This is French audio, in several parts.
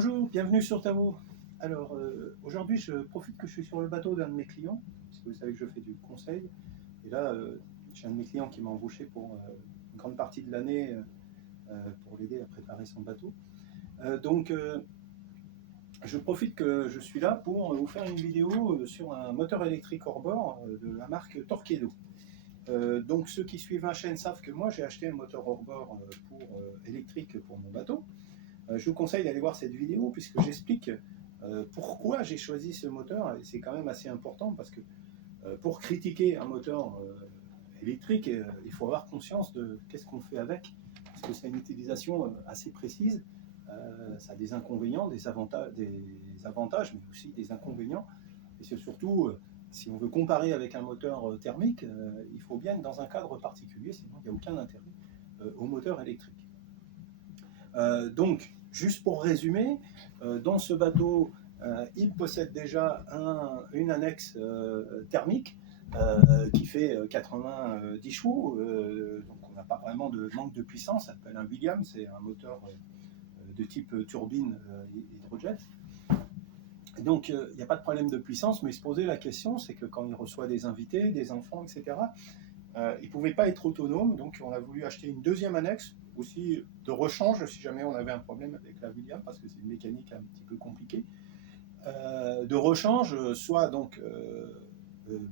Bonjour, bienvenue sur Tavo. Alors aujourd'hui je profite que je suis sur le bateau d'un de mes clients, parce que vous savez que je fais du conseil. Et là j'ai un de mes clients qui m'a embauché pour une grande partie de l'année pour l'aider à préparer son bateau. Donc je profite que je suis là pour vous faire une vidéo sur un moteur électrique hors bord de la marque Torqeedo. Donc ceux qui suivent ma chaîne savent que moi j'ai acheté un moteur hors bord électrique pour mon bateau. Je vous conseille d'aller voir cette vidéo puisque j'explique pourquoi j'ai choisi ce moteur, et c'est quand même assez important parce que pour critiquer un moteur électrique, il faut avoir conscience de qu'est-ce qu'on fait avec, parce que c'est une utilisation assez précise. Ça a des inconvénients, des avantages, mais aussi des inconvénients, et c'est surtout, si on veut comparer avec un moteur thermique, il faut bien être dans un cadre particulier, sinon il n'y a aucun intérêt au moteur électrique. Donc, juste pour résumer, dans ce bateau, il possède déjà une annexe thermique qui fait 90 chevaux, donc on n'a pas vraiment de manque de puissance. Ça s'appelle un Williams, c'est un moteur de type turbine hydrojet. Donc il n'y a pas de problème de puissance, mais se poser la question, c'est que quand il reçoit des invités, des enfants, etc., il ne pouvait pas être autonome, donc on a voulu acheter une deuxième annexe, aussi de rechange si jamais on avait un problème avec la Williams, parce que c'est une mécanique un petit peu compliquée. De rechange, soit donc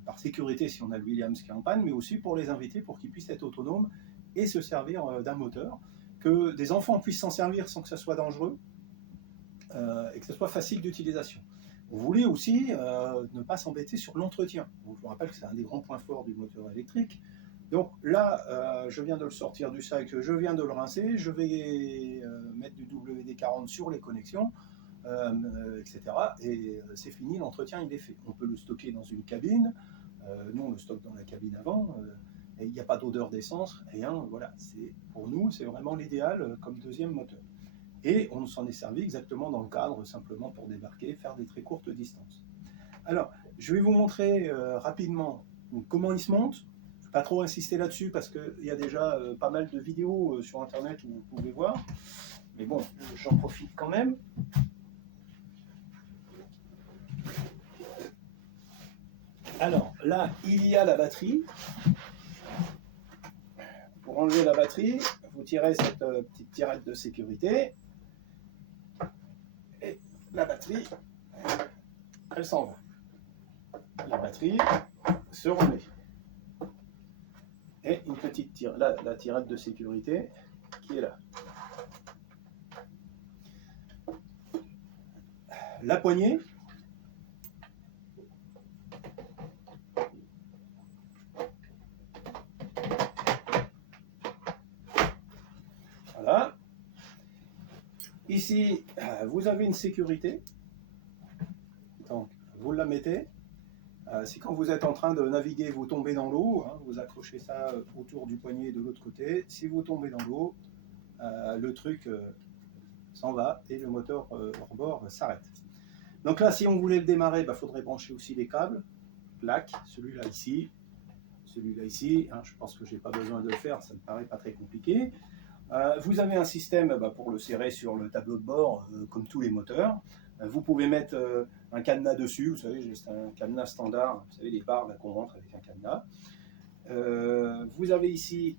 par sécurité si on a le Williams qui est en panne, mais aussi pour les invités, pour qu'ils puissent être autonomes et se servir d'un moteur, que des enfants puissent s'en servir sans que ça soit dangereux, et que ce soit facile d'utilisation. On voulait aussi ne pas s'embêter sur l'entretien. Je vous rappelle que c'est un des grands points forts du moteur électrique. Donc là, je viens de le sortir du sac, je viens de le rincer, je vais mettre du WD-40 sur les connexions, etc. Et c'est fini, l'entretien il est fait. On peut le stocker dans une cabine, nous on le stocke dans la cabine avant, et il n'y a pas d'odeur d'essence, rien, voilà. Pour nous, c'est vraiment l'idéal comme deuxième moteur. Et on s'en est servi exactement dans le cadre, simplement pour débarquer, faire des très courtes distances. Alors, je vais vous montrer rapidement comment il se monte. Je ne vais pas trop insister là-dessus parce qu'il y a déjà pas mal de vidéos sur Internet où vous pouvez voir. Mais bon, j'en profite quand même. Alors, là, il y a la batterie. Pour enlever la batterie, vous tirez cette petite tirette de sécurité. Et la batterie, elle s'en va. La batterie se remet. Et une petite tirette, la tirette de sécurité qui est là. La poignée. Voilà. Ici, vous avez une sécurité. Donc, vous la mettez. C'est quand vous êtes en train de naviguer, vous tombez dans l'eau, hein, vous accrochez ça autour du poignet de l'autre côté. Si vous tombez dans l'eau, le truc s'en va et le moteur hors bord s'arrête. Donc là, si on voulait le démarrer, il faudrait brancher aussi les câbles. Clac, celui-là ici, celui-là ici. Hein, je pense que je n'ai pas besoin de le faire, ça ne me paraît pas très compliqué. Vous avez un système pour le serrer sur le tableau de bord, comme tous les moteurs. Vous pouvez mettre un cadenas dessus, vous savez, c'est un cadenas standard, vous savez, les barres qu'on rentre avec un cadenas. Vous avez ici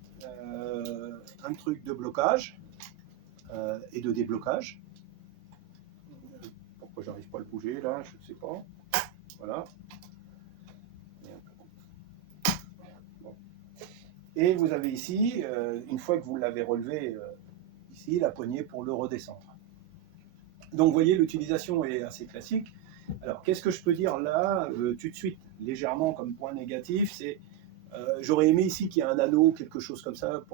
un truc de blocage et de déblocage. Pourquoi j'arrive pas à le bouger là, je ne sais pas. Voilà. Bon. Et vous avez ici, une fois que vous l'avez relevé, ici, la poignée pour le redescendre. Donc vous voyez, l'utilisation est assez classique. Alors qu'est-ce que je peux dire là tout de suite, légèrement comme point négatif, c'est j'aurais aimé ici qu'il y ait un anneau, quelque chose comme ça,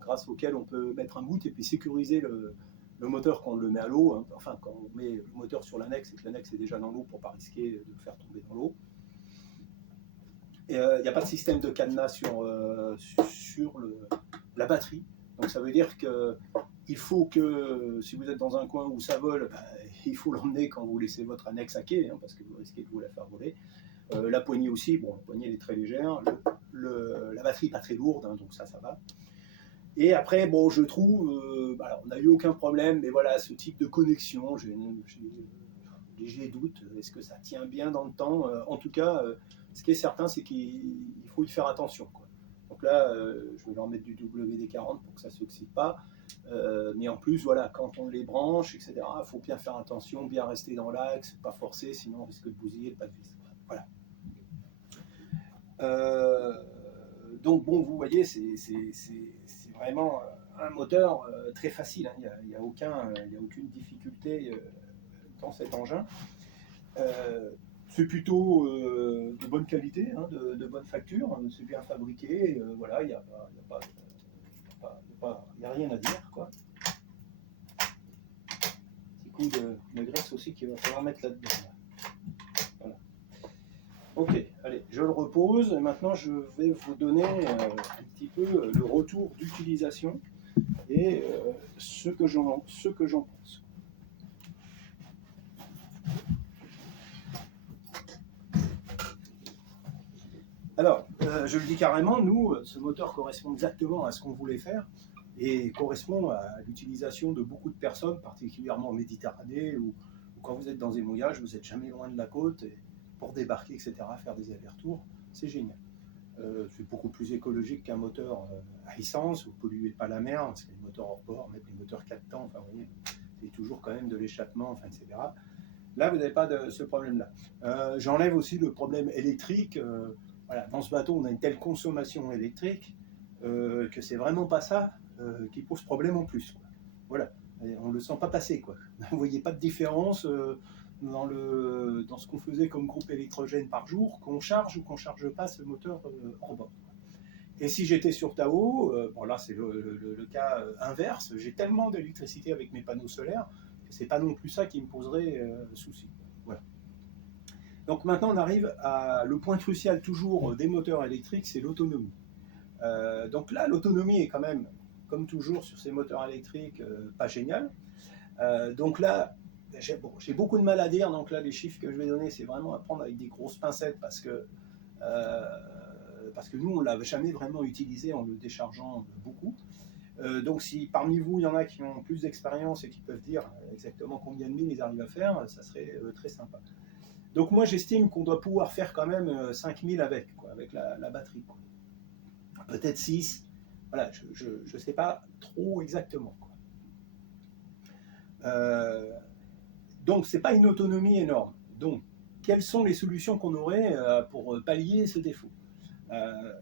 grâce auquel on peut mettre un boot et puis sécuriser le moteur quand on le met à l'eau, hein. Enfin quand on met le moteur sur l'annexe et que l'annexe est déjà dans l'eau pour ne pas risquer de le faire tomber dans l'eau. Il n'y a pas de système de cadenas sur la batterie, donc ça veut dire que il faut que, si vous êtes dans un coin où ça vole, il faut l'emmener quand vous laissez votre annexe à quai, hein, parce que vous risquez de vous la faire voler. La poignée aussi, bon, la poignée elle est très légère, la batterie n'est pas très lourde, hein, donc ça va. Et après, bon, je trouve, alors, on n'a eu aucun problème, mais voilà, ce type de connexion, j'ai léger doute. Est-ce que ça tient bien dans le temps? En tout cas, ce qui est certain, c'est qu'il faut y faire attention, quoi. Donc là, je vais leur mettre du WD-40 pour que ça ne s'oxyde pas. Mais en plus, voilà, quand on les branche, etc., il faut bien faire attention, bien rester dans l'axe, pas forcer, sinon on risque de bousiller le pare-brise. Voilà. Donc bon, vous voyez, c'est vraiment un moteur très facile, hein. Il n'y a aucune difficulté dans cet engin. C'est plutôt de bonne qualité, hein, de bonne facture, hein, c'est bien fabriqué, voilà, il n'y a rien à dire, quoi. Petit coup de graisse aussi qu'il va falloir mettre là-dedans. Voilà. Ok, allez, je le repose. Et maintenant, je vais vous donner un petit peu le retour d'utilisation et ce que j'en pense. Alors, je le dis carrément, nous, ce moteur correspond exactement à ce qu'on voulait faire et correspond à l'utilisation de beaucoup de personnes, particulièrement en Méditerranée, ou quand vous êtes dans des mouillages, vous n'êtes jamais loin de la côte, et pour débarquer, etc., faire des allers-retours, c'est génial. C'est beaucoup plus écologique qu'un moteur à essence, vous ne polluez pas la mer, parce que les moteurs hors bord, même les moteurs 4 temps, enfin, vous voyez, c'est toujours quand même de l'échappement, enfin, etc. Là, vous n'avez pas de ce problème-là. J'enlève aussi le problème électrique. Voilà, dans ce bateau, on a une telle consommation électrique que c'est vraiment pas ça qui pose problème en plus, quoi. Voilà, et on ne le sent pas passer, quoi. Vous ne voyez pas de différence dans ce qu'on faisait comme groupe électrogène par jour, qu'on charge ou qu'on ne charge pas ce moteur hors bord. Et si j'étais sur Tao, bon là c'est le cas inverse, j'ai tellement d'électricité avec mes panneaux solaires que c'est pas non plus ça qui me poserait souci. Voilà. Donc maintenant on arrive à le point crucial toujours des moteurs électriques, c'est l'autonomie. Donc là l'autonomie est quand même, comme toujours sur ces moteurs électriques, pas géniale. Donc là j'ai beaucoup de mal à dire, donc là les chiffres que je vais donner c'est vraiment à prendre avec des grosses pincettes parce que nous, on ne l'a jamais vraiment utilisé en le déchargeant beaucoup. Donc si parmi vous, il y en a qui ont plus d'expérience et qui peuvent dire exactement combien de milles ils arrivent à faire, ça serait très sympa. Donc moi, j'estime qu'on doit pouvoir faire quand même 5000 avec, quoi, avec la batterie. Peut-être 6. Voilà, je ne sais pas trop exactement, quoi. Donc c'est pas une autonomie énorme. Donc quelles sont les solutions qu'on aurait pour pallier ce défaut?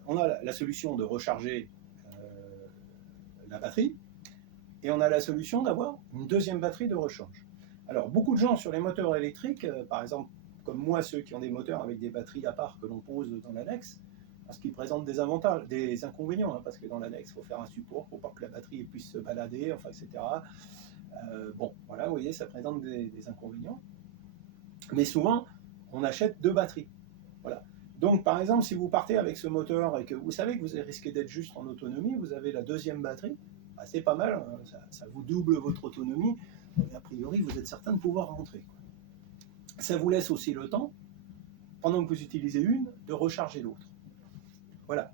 On a la solution de recharger la batterie, et on a la solution d'avoir une deuxième batterie de recharge. Alors, beaucoup de gens sur les moteurs électriques, par exemple, comme moi, ceux qui ont des moteurs avec des batteries à part que l'on pose dans l'annexe, parce qu'ils présentent des avantages, des inconvénients, hein, parce que dans l'annexe, il faut faire un support pour pas que la batterie puisse se balader, enfin, etc. Bon, voilà, vous voyez, ça présente des inconvénients. Mais souvent, on achète deux batteries. Voilà. Donc, par exemple, si vous partez avec ce moteur et que vous savez que vous risquez d'être juste en autonomie, vous avez la deuxième batterie, bah, c'est pas mal, hein, ça vous double votre autonomie, et a priori, vous êtes certain de pouvoir rentrer, quoi. Ça vous laisse aussi le temps, pendant que vous utilisez une, de recharger l'autre. Voilà.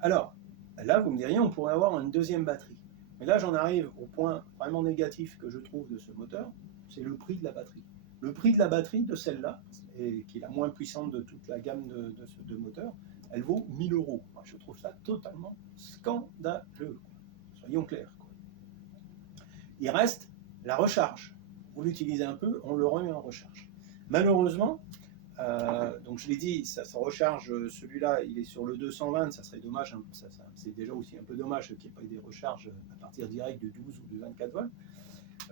Alors, là, vous me diriez, on pourrait avoir une deuxième batterie. Mais là, j'en arrive au point vraiment négatif que je trouve de ce moteur, c'est le prix de la batterie. Le prix de la batterie de celle-là, qui est la moins puissante de toute la gamme de moteurs, elle vaut 1000 euros. Moi, je trouve ça totalement scandaleux. Soyons clairs, quoi. Il reste la recharge. Vous l'utilisez un peu, on le remet en recharge. Malheureusement, donc je l'ai dit, ça se recharge, celui-là il est sur le 220, ça serait dommage, hein, c'est déjà aussi un peu dommage qu'il n'y ait pas eu des recharges à partir direct du 12 ou du 24 volts.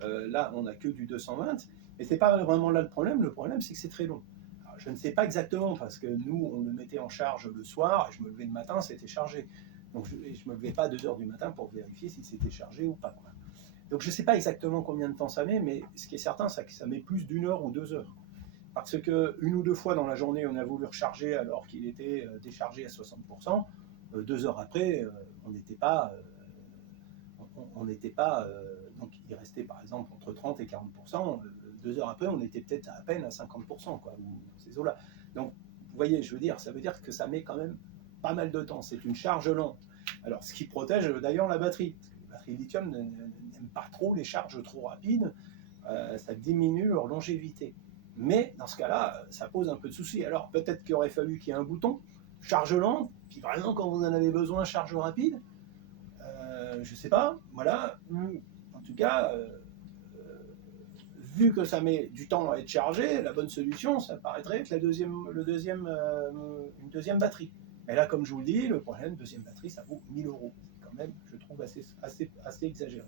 Là on n'a que du 220, mais c'est pas vraiment là le problème c'est que c'est très long. Alors, je ne sais pas exactement parce que nous on le mettait en charge le soir et je me levais le matin, c'était chargé. Donc je ne me levais pas à 2 heures du matin pour vérifier si c'était chargé ou pas, quoi. Donc je ne sais pas exactement combien de temps ça met, mais ce qui est certain c'est que ça met plus d'une heure ou 2 heures. Parce qu'une ou deux fois dans la journée, on a voulu recharger alors qu'il était déchargé à 60%. 2 heures après, on n'était pas. Donc il restait par exemple entre 30 et 40%. 2 heures après, on était peut-être à peine à 50%, quoi, ou ces eaux-là. Donc vous voyez, je veux dire, ça veut dire que ça met quand même pas mal de temps. C'est une charge lente. Alors, ce qui protège d'ailleurs la batterie. Les batteries lithium n'aiment pas trop les charges trop rapides, ça diminue leur longévité. Mais dans ce cas-là, ça pose un peu de soucis. Alors, peut-être qu'il aurait fallu qu'il y ait un bouton, charge lente, puis par exemple, quand vous en avez besoin, charge rapide. Je sais pas, voilà. En tout cas, vu que ça met du temps à être chargé, la bonne solution, ça paraîtrait être une deuxième batterie. Et là, comme je vous le dis, le problème, deuxième batterie, ça vaut 1000 euros. C'est quand même, je trouve, assez exagéré.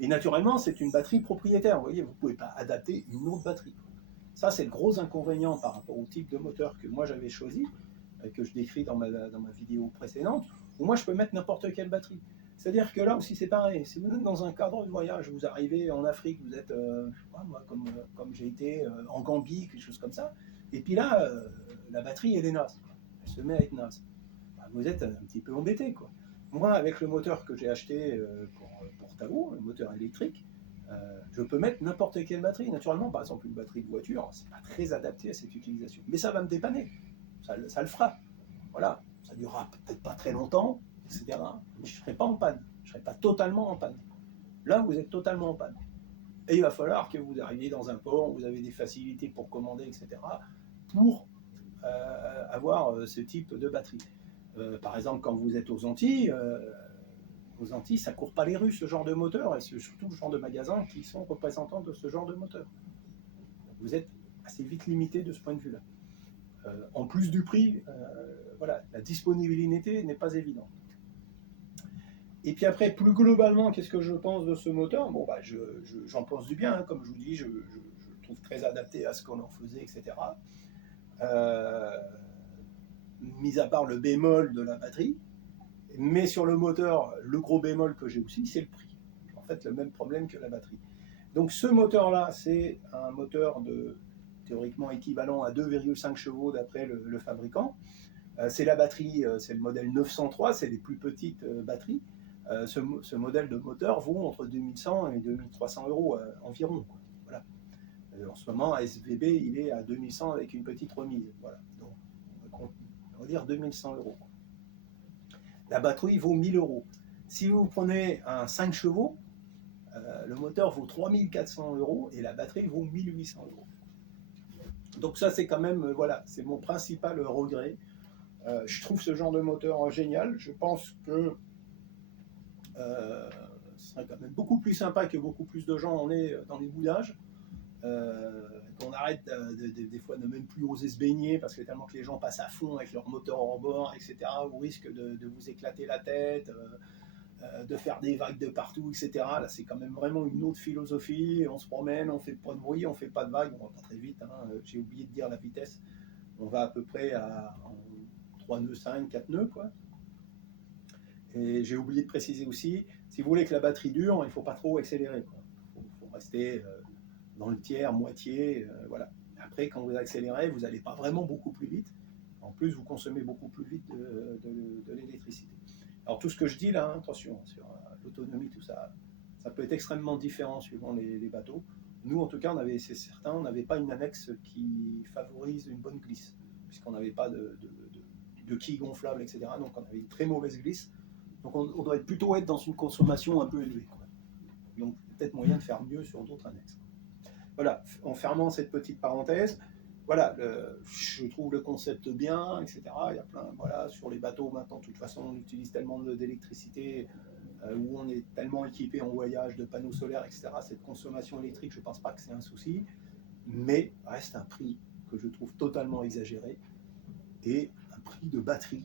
Et naturellement, c'est une batterie propriétaire. Vous voyez, vous ne pouvez pas adapter une autre batterie. Ça, c'est le gros inconvénient par rapport au type de moteur que moi j'avais choisi, que je décris dans ma vidéo précédente, où moi je peux mettre n'importe quelle batterie. C'est-à-dire que là aussi c'est pareil, si vous êtes dans un cadre de voyage, vous arrivez en Afrique, vous êtes, je sais pas moi, comme j'ai été en Gambie, quelque chose comme ça, et puis là, la batterie elle est naze, elle se met à être naze. Bah, vous êtes un petit peu embêté, quoi. Moi, avec le moteur que j'ai acheté pour Tao, le moteur électrique, je peux mettre n'importe quelle batterie. Naturellement, par exemple, une batterie de voiture, c'est pas très adapté à cette utilisation. Mais ça va me dépanner. Ça le fera. Voilà. Ça durera peut-être pas très longtemps, etc. Mais je ne serai pas en panne. Je ne serai pas totalement en panne. Là, vous êtes totalement en panne. Et il va falloir que vous arriviez dans un port où vous avez des facilités pour commander, etc. pour avoir ce type de batterie. Par exemple, quand vous êtes aux Antilles, ça ne court pas les rues, ce genre de moteur, et c'est surtout le genre de magasins qui sont représentants de ce genre de moteur. Vous êtes assez vite limité de ce point de vue-là. En plus du prix, voilà, la disponibilité n'est pas évidente. Et puis après, plus globalement, qu'est-ce que je pense de ce moteur? Bon, bah, j'en pense du bien, hein, comme je vous dis, je le trouve très adapté à ce qu'on en faisait, etc. Mis à part le bémol de la batterie, mais sur le moteur, le gros bémol que j'ai aussi, c'est le prix. En fait, le même problème que la batterie. Donc ce moteur-là, c'est un moteur théoriquement équivalent à 2,5 chevaux d'après le fabricant. C'est la batterie, c'est le modèle 903, c'est les plus petites batteries. Ce modèle de moteur vaut entre 2100 et 2300 euros environ. Voilà. En ce moment, ASVB, il est à 2100 avec une petite remise. Voilà. Donc, on va dire 2100 euros. La batterie vaut 1000 euros. Si vous prenez un 5 chevaux, le moteur vaut 3400 euros et la batterie vaut 1800 euros. Donc ça, c'est quand même, voilà, c'est mon principal regret. Je trouve ce genre de moteur génial. Je pense que ce serait quand même beaucoup plus sympa que beaucoup plus de gens en aient dans les boudages. Qu'on arrête des fois de même plus oser se baigner parce que tellement que les gens passent à fond avec leur moteur hors bord, etc., au risque de vous éclater la tête, de faire des vagues de partout, etc. Là, c'est quand même vraiment une autre philosophie. On se promène, on fait pas de bruit, on fait pas de vagues, on va pas très vite. Hein. J'ai oublié de dire la vitesse. On va à peu près à 3 nœuds 5, 4 nœuds, quoi. Et j'ai oublié de préciser aussi, si vous voulez que la batterie dure, il ne faut pas trop accélérer. Il faut rester dans le tiers, moitié, voilà. Après, quand vous accélérez, vous n'allez pas vraiment beaucoup plus vite. En plus, vous consommez beaucoup plus vite de l'électricité. Alors tout ce que je dis là, attention, sur l'autonomie, tout ça, ça peut être extrêmement différent suivant les bateaux. Nous, en tout cas, c'est certain, on n'avait pas une annexe qui favorise une bonne glisse, puisqu'on n'avait pas de quilles gonflables, etc. Donc on avait une très mauvaise glisse. Donc on doit plutôt être dans une consommation un peu élevée. Donc peut-être moyen de faire mieux sur d'autres annexes. Voilà, en fermant cette petite parenthèse, voilà, je trouve le concept bien, etc. Il y a plein, voilà, sur les bateaux maintenant, de toute façon, on utilise tellement d'électricité, où on est tellement équipé en voyage de panneaux solaires, etc. Cette consommation électrique, je ne pense pas que c'est un souci, mais reste un prix que je trouve totalement exagéré et un prix de batterie,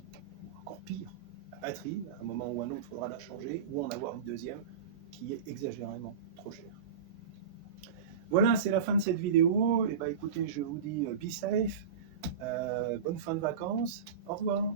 encore pire. La batterie, à un moment ou à un autre, il faudra la changer ou en avoir une deuxième qui est exagérément trop chère. Voilà, c'est la fin de cette vidéo. Et bah écoutez, je vous dis be safe, bonne fin de vacances, au revoir.